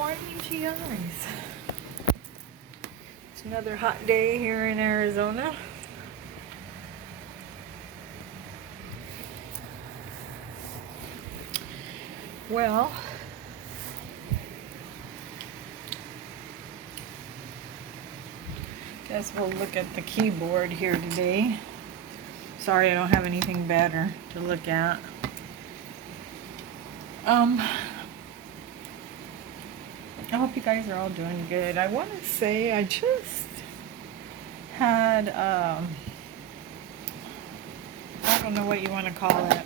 morning, GIs. It's another hot day here in Arizona. Well, guess we'll look at the keyboard here today. Sorry, I don't have anything better to look at. I hope you guys are all doing good. I want to say I just had, I don't know what you want to call it.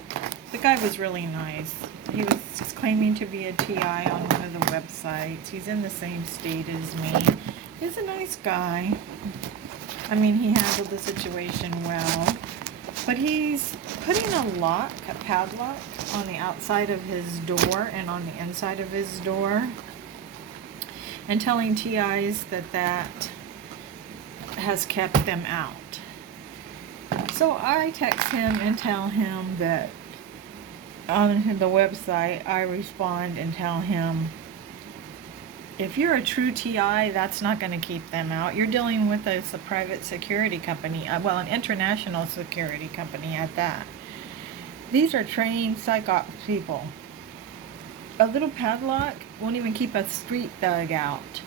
The guy was really nice. He was just claiming to be a TI on one of the websites. He's in the same state as me. He's a nice guy. I mean, he handled the situation well. But he's putting a padlock, on the outside of his door and on the inside of his door, and telling TIs that has kept them out. So I text him and tell him that on the website, I respond and tell him, if you're a true TI, that's not going to keep them out. You're dealing with a private security company, well, an international security company at that. These are trained psych ops people. A little padlock won't even keep a street thug out.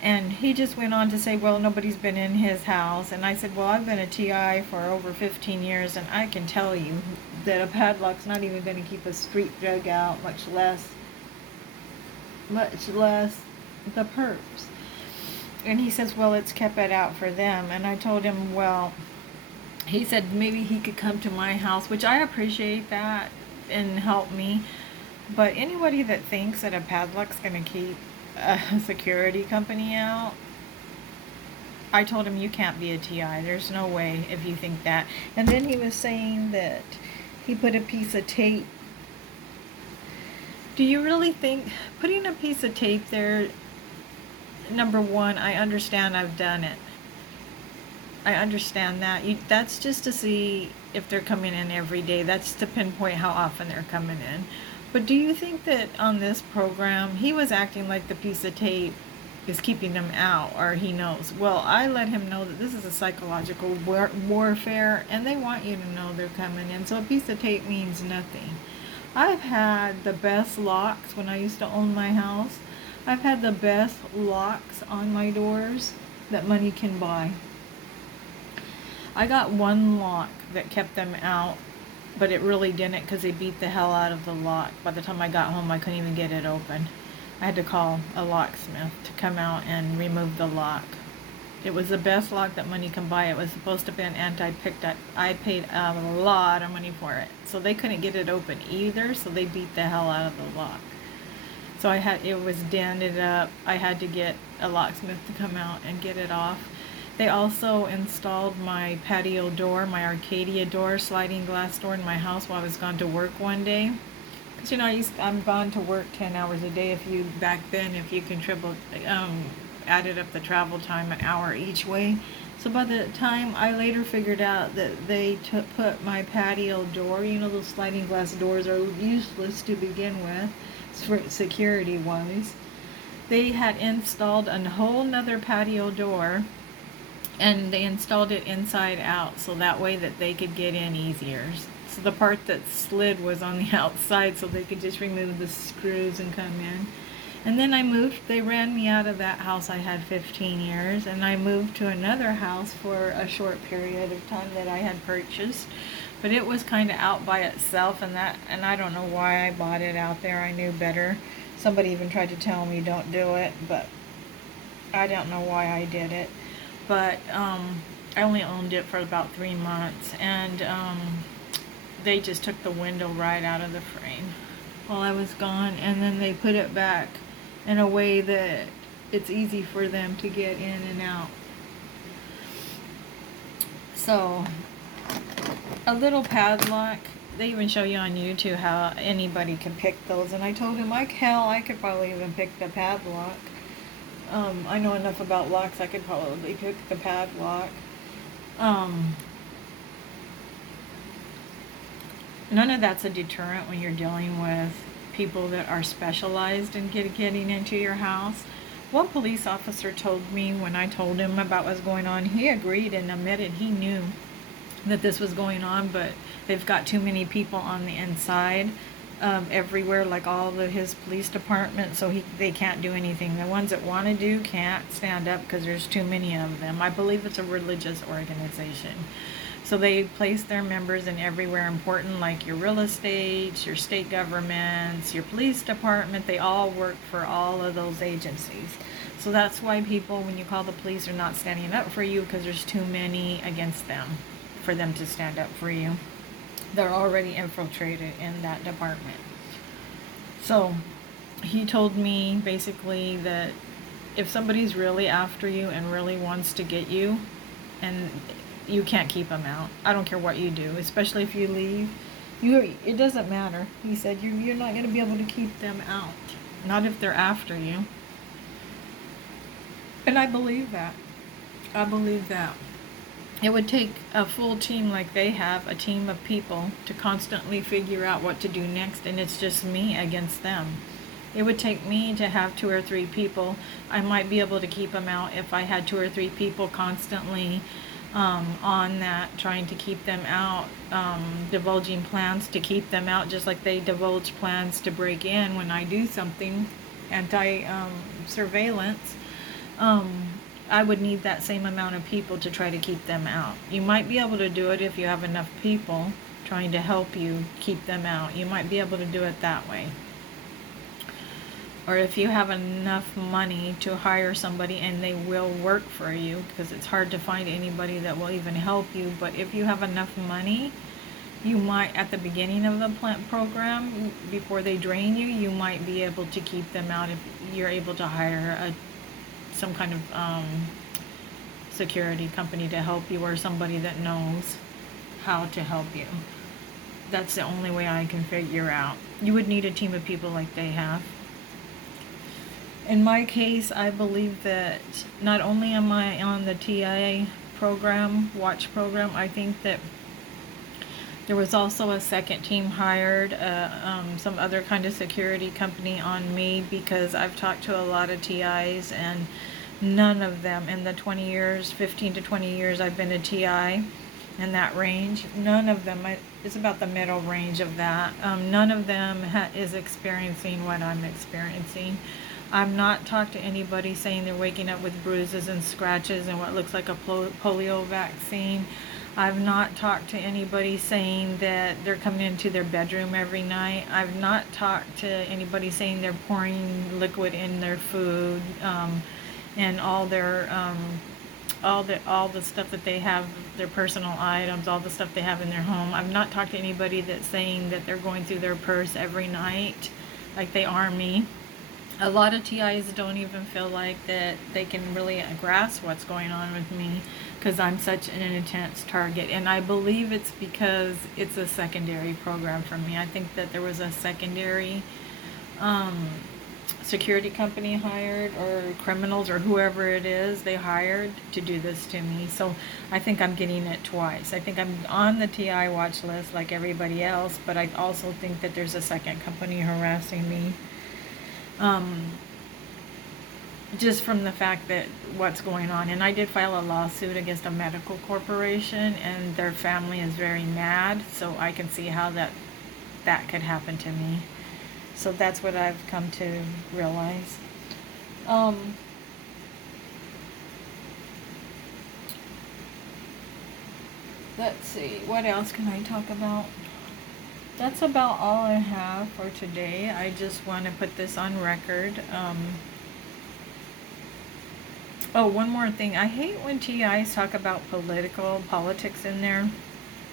And he just went on to say, well, nobody's been in his house. And I said, well, I've been a TI for over 15 years, and I can tell you that a padlock's not even going to keep a street thug out, much less the perps. And he says, well, it's kept it out for them. And I told him, well, he said maybe he could come to my house, which I appreciate that, and help me. But anybody that thinks that a padlock's going to keep a security company out, I told him, you can't be a TI. There's no way if you think that. And then he was saying that he put a piece of tape. Do you really think putting a piece of tape there, number one, I understand, I've done it. I understand that. That's just to see if they're coming in every day. That's to pinpoint how often they're coming in. But do you think that on this program, he was acting like the piece of tape is keeping them out, or he knows? Well, I let him know that this is a psychological warfare, and they want you to know they're coming in. So a piece of tape means nothing. I've had the best locks when I used to own my house. I've had the best locks on my doors that money can buy. I got one lock that kept them out, but it really didn't, because they beat the hell out of the lock. By the time I got home, I couldn't even get it open. I had to call a locksmith to come out and remove the lock. It was the best lock that money can buy. It was supposed to be an anti-pickpocket. I paid a lot of money for it. So they couldn't get it open either, so they beat the hell out of the lock. So it was dented up. I had to get a locksmith to come out and get it off. They also installed my patio door, my Arcadia door, sliding glass door in my house while I was gone to work one day. Because, I'm gone to work 10 hours a day. Back then, if you added up the travel time an hour each way. So by the time I later figured out that they put my patio door, those sliding glass doors are useless to begin with, security-wise. They had installed a whole nother patio door, and they installed it inside out, so that way that they could get in easier. So the part that slid was on the outside, so they could just remove the screws and come in. And then I moved. They ran me out of that house I had 15 years, and I moved to another house for a short period of time that I had purchased. But it was kind of out by itself, and I don't know why I bought it out there. I knew better. Somebody even tried to tell me don't do it, but I don't know why I did it. But I only owned it for about 3 months, and they just took the window right out of the frame while I was gone, and then they put it back in a way that it's easy for them to get in and out. So a little padlock, they even show you on YouTube how anybody can pick those, and I told him, I could probably even pick the padlock. I know enough about locks, I could probably pick the padlock. None of that's a deterrent when you're dealing with people that are specialized in getting into your house. One police officer told me when I told him about what's going on, he agreed and admitted he knew that this was going on, but they've got too many people on the inside everywhere, like all of his police department, so they can't do anything. The ones that want to do can't stand up because there's too many of them. I believe it's a religious organization. So they place their members in everywhere important, like your real estate, your state governments, your police department. They all work for all of those agencies. So that's why people, when you call the police, are not standing up for you, because there's too many against them for them to stand up for you. They're already infiltrated in that department. So he told me basically that if somebody's really after you and really wants to get you, and you can't keep them out. I don't care what you do, especially if you leave. It doesn't matter. He said you're not going to be able to keep them out. Not if they're after you. And I believe that. I believe that. It would take a full team like they have, a team of people, to constantly figure out what to do next, and it's just me against them. It would take me to have 2 or 3 people. I might be able to keep them out if I had 2 or 3 people constantly on that, trying to keep them out, divulging plans to keep them out, just like they divulge plans to break in when I do something surveillance. I would need that same amount of people to try to keep them out. You might be able to do it if you have enough people trying to help you keep them out. You might be able to do it that way. Or if you have enough money to hire somebody and they will work for you, because it's hard to find anybody that will even help you. But if you have enough money, you might, at the beginning of the plant program, before they drain you, you might be able to keep them out if you're able to hire some kind of security company to help you, or somebody that knows how to help you. That's the only way I can figure out. You would need a team of people like they have. In my case, I believe that not only am I on the TIA program, watch program, I think that there was also a second team hired, some other kind of security company on me, because I've talked to a lot of TIs, and none of them in the 20 years, 15 to 20 years I've been a TI in that range, none of them, it's about the middle range of that, none of them is experiencing what I'm experiencing. I've not talked to anybody saying they're waking up with bruises and scratches and what looks like a polio vaccine. I've not talked to anybody saying that they're coming into their bedroom every night. I've not talked to anybody saying they're pouring liquid in their food, and all their all the stuff that they have, their personal items, all the stuff they have in their home. I've not talked to anybody that's saying that they're going through their purse every night like they are me. A lot of TIs don't even feel like that they can really grasp what's going on with me, because I'm such an intense target. And I believe it's because it's a secondary program for me. I think that there was a secondary security company hired, or criminals, or whoever it is they hired to do this to me. So I think I'm getting it twice. I think I'm on the TI watch list like everybody else, but I also think that there's a second company harassing me. Just from the fact that what's going on. And I did file a lawsuit against a medical corporation, and their family is very mad, so I can see how that could happen to me. So that's what I've come to realize. Let's see, what else can I talk about? That's about all I have for today. I just want to put this on record. Oh, one more thing. I hate when TIs talk about politics in there.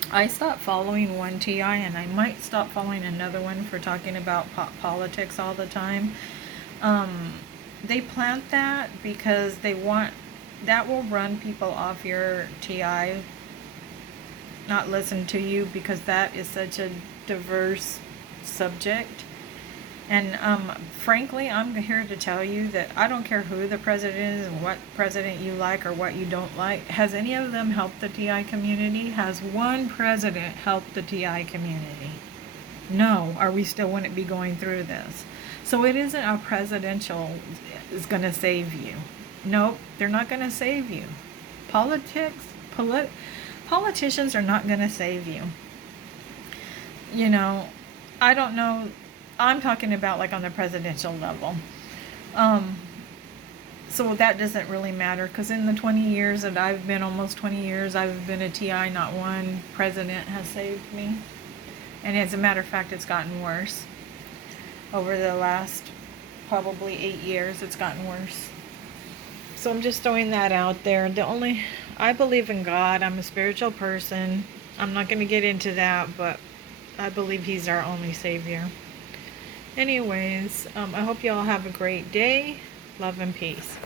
I stopped following one TI, and I might stop following another one for talking about politics all the time. They plant that because they want, that will run people off your TI, not listen to you, because that is such a diverse subject. And frankly, I'm here to tell you that I don't care who the president is and what president you like or what you don't like. Has any of them helped the TI community? Has one president helped the TI community? No. Or we still wouldn't be going through this. So it isn't a presidential is going to save you. Nope, they're not going to save you. Politics, politicians are not going to save you. You know, I don't know. I'm talking about like on the presidential level. Um, so that doesn't really matter because in the 20 years that I've been, almost 20 years, I've been a TI, not one president has saved me. And as a matter of fact, it's gotten worse. Over the last probably 8 years, it's gotten worse. So I'm just throwing that out there. I believe in God. I'm a spiritual person. I'm not going to get into that, but I believe He's our only Savior. Anyways, I hope you all have a great day. Love and peace.